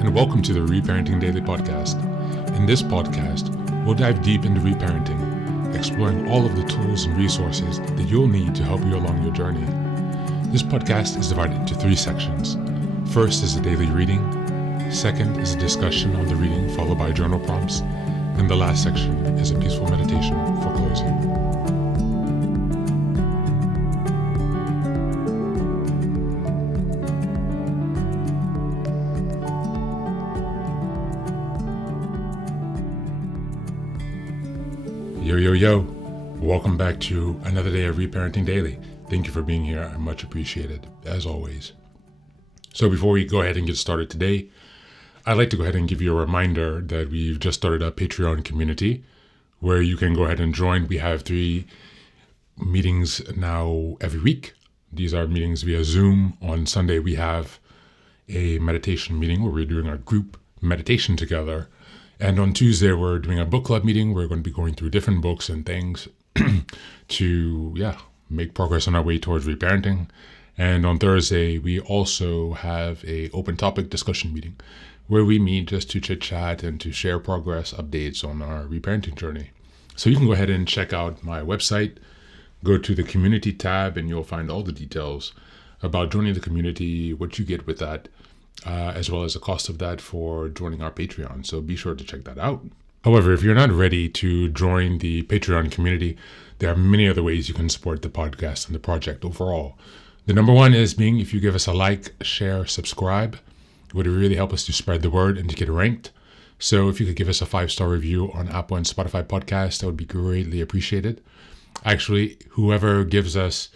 and welcome to the Reparenting Daily podcast. In this podcast, we'll dive deep into reparenting, exploring all of the tools and resources that you'll need to help you along your journey. This podcast is divided into 3 sections. First is a daily reading, second is a discussion on the reading followed by journal prompts, and the last section is a peaceful meditation for closing. Yo. Welcome back to another day of Reparenting Daily. Thank you for being here. I much appreciated, as always. So before we go ahead and get started today, I'd like to go ahead and give you a reminder that we've just started a Patreon community where you can go ahead and join. We have 3 meetings now every week. These are meetings via Zoom. On Sunday, we have a meditation meeting where we're doing our group meditation together. And on Tuesday, we're doing a book club meeting. We're going to be going through different books and things to make progress on our way towards reparenting. And on Thursday, we also have a open topic discussion meeting where we meet just to chit chat and to share progress updates on our reparenting journey. So you can go ahead and check out my website, go to the community tab, and you'll find all the details about joining the community, what you get with that, as well as the cost of that for joining our Patreon. So be sure to check that out. However, if you're not ready to join the Patreon community, there are many other ways you can support the podcast and the project overall. The number one is being if you give us a like, share, subscribe. It would really help us to spread the word and to get ranked. So if you could give us a 5-star review on Apple and Spotify podcasts, that would be greatly appreciated. Actually, whoever gives us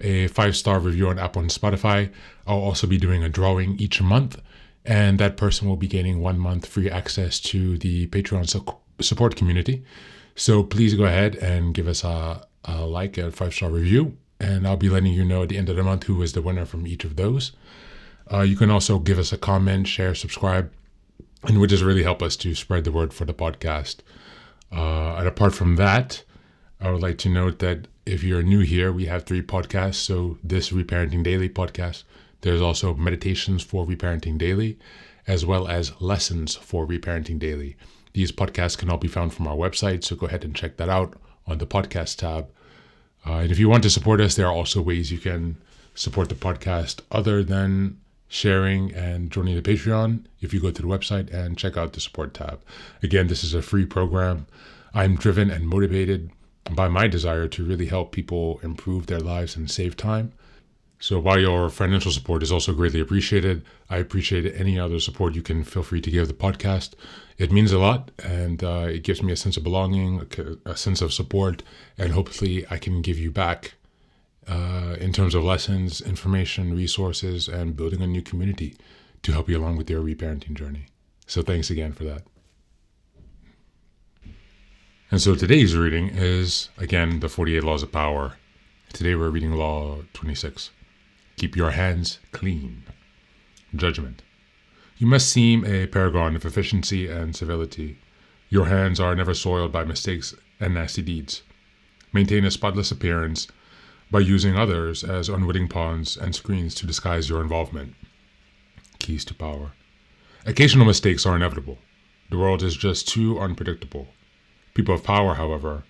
a 5-star review on Apple and Spotify, I'll also be doing a drawing each month, and that person will be getting 1 month free access to the Patreon support community. So please go ahead and give us a 5-star review, and I'll be letting you know at the end of the month who is the winner from each of those. You can also give us a comment, share, subscribe, and would just really help us to spread the word for the podcast. And apart from that, I would like to note that if you're new here, we have 3 podcasts. So this Reparenting Daily podcast, there's also Meditations for Reparenting Daily, as well as Lessons for Reparenting Daily. These podcasts can all be found from our website, so go ahead and check that out on the podcast tab. And if you want to support us, there are also ways you can support the podcast other than sharing and joining the Patreon if you go to the website and check out the support tab. Again, this is a free program. I'm driven and motivated by my desire to really help people improve their lives and save time. So while your financial support is also greatly appreciated, I appreciate any other support you can feel free to give the podcast. It means a lot, and it gives me a sense of belonging, a sense of support, and hopefully I can give you back in terms of lessons, information, resources, and building a new community to help you along with your reparenting journey. So thanks again for that. And so today's reading is, again, the 48 Laws of Power. Today we're reading Law 26. Keep your hands clean. Judgment. You must seem a paragon of efficiency and civility. Your hands are never soiled by mistakes and nasty deeds. Maintain a spotless appearance by using others as unwitting pawns and screens to disguise your involvement. Keys to power. Occasional mistakes are inevitable. The world is just too unpredictable. People of power, however,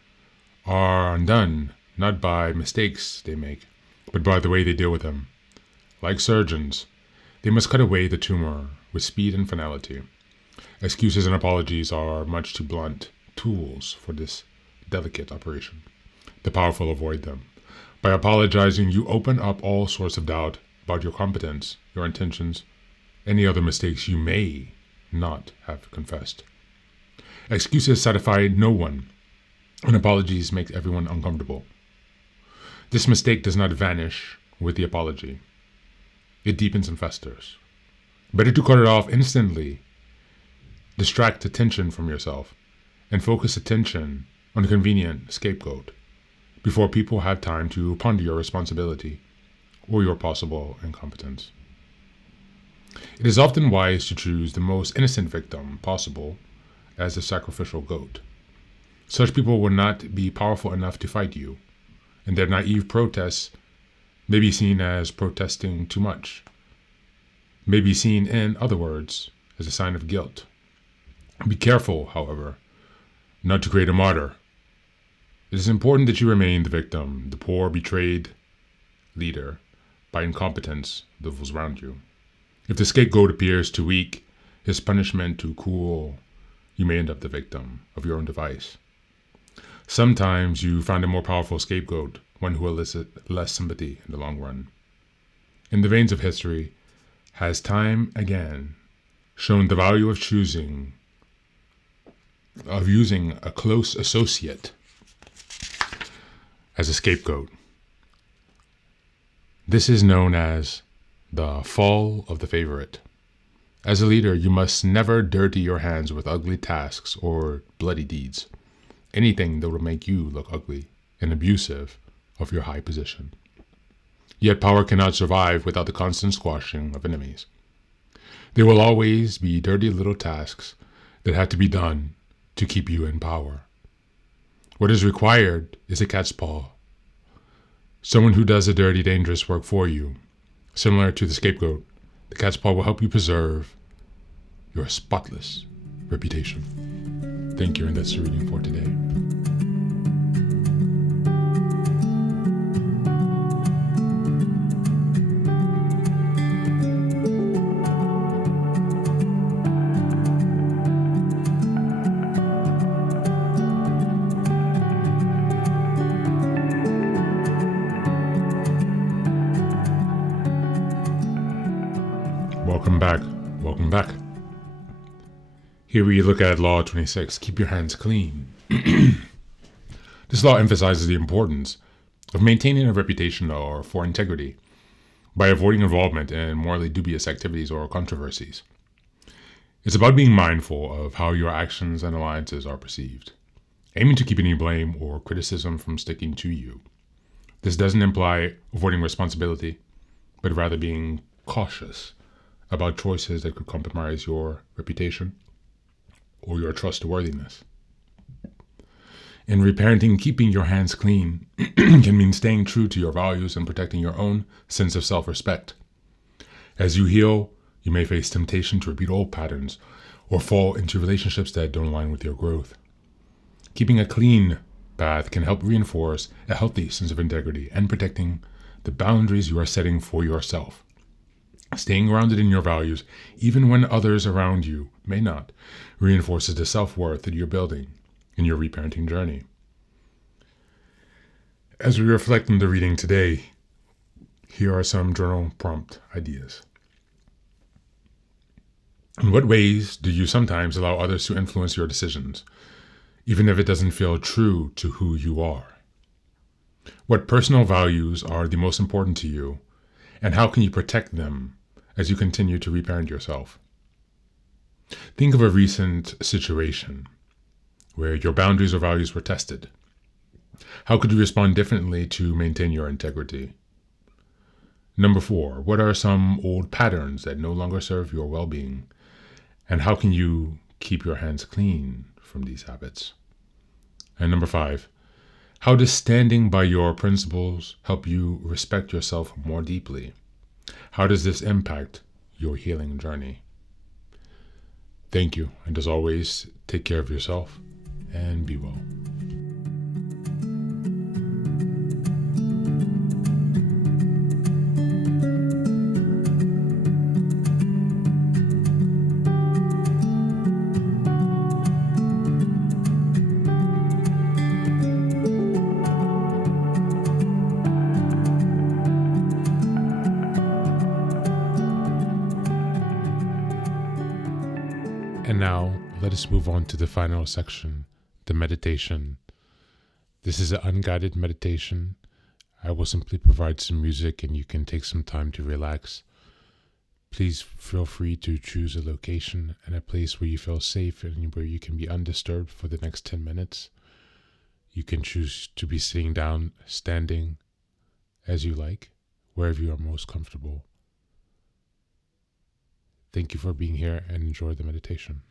are undone not by mistakes they make, but by the way they deal with them. Like surgeons, they must cut away the tumor with speed and finality. Excuses and apologies are much too blunt tools for this delicate operation. The powerful avoid them. By apologizing, you open up all sorts of doubt about your competence, your intentions, any other mistakes you may not have confessed. Excuses satisfy no one, and apologies make everyone uncomfortable. This mistake does not vanish with the apology. It deepens and festers. Better to cut it off instantly, distract attention from yourself, and focus attention on a convenient scapegoat before people have time to ponder your responsibility or your possible incompetence. It is often wise to choose the most innocent victim possible as a sacrificial goat. Such people will not be powerful enough to fight you, and their naive protests may be seen as protesting too much, may be seen, in other words, as a sign of guilt. Be careful, however, not to create a martyr. It is important that you remain the victim, the poor, betrayed leader by incompetence of those around you. If the scapegoat appears too weak, his punishment too cruel, you may end up the victim of your own device. Sometimes you find a more powerful scapegoat, one who will elicit less sympathy in the long run. In the veins of history, has time again shown the value of using a close associate as a scapegoat. This is known as the fall of the favorite. As a leader, you must never dirty your hands with ugly tasks or bloody deeds, anything that will make you look ugly and abusive of your high position. Yet power cannot survive without the constant squashing of enemies. There will always be dirty little tasks that have to be done to keep you in power. What is required is a cat's paw, someone who does the dirty, dangerous work for you. Similar to the scapegoat, the cat's paw will help you preserve your spotless reputation. Thank you, and that's the reading for today. Welcome back. Here we look at Law 26, keep your hands clean. This law emphasizes the importance of maintaining a reputation for integrity by avoiding involvement in morally dubious activities or controversies. It's about being mindful of how your actions and alliances are perceived, aiming to keep any blame or criticism from sticking to you. This doesn't imply avoiding responsibility, but rather being cautious about choices that could compromise your reputation or your trustworthiness. In reparenting, keeping your hands clean can mean staying true to your values and protecting your own sense of self-respect. As you heal, you may face temptation to repeat old patterns or fall into relationships that don't align with your growth. Keeping a clean path can help reinforce a healthy sense of integrity and protecting the boundaries you are setting for yourself. Staying grounded in your values, even when others around you may not, reinforces the self-worth that you're building in your reparenting journey. As we reflect on the reading today, here are some journal prompt ideas. In what ways do you sometimes allow others to influence your decisions, even if it doesn't feel true to who you are? What personal values are the most important to you, and how can you protect them as you continue to reparent yourself? Think of a recent situation where your boundaries or values were tested. How could you respond differently to maintain your integrity? Number 4, what are some old patterns that no longer serve your well-being? And how can you keep your hands clean from these habits? And number 5, how does standing by your principles help you respect yourself more deeply? How does this impact your healing journey? Thank you, and as always, take care of yourself and be well. And now, let us move on to the final section, the meditation. This is an unguided meditation. I will simply provide some music and you can take some time to relax. Please feel free to choose a location and a place where you feel safe and where you can be undisturbed for the next 10 minutes. You can choose to be sitting down, standing, as you like, wherever you are most comfortable. Thank you for being here and enjoy the meditation.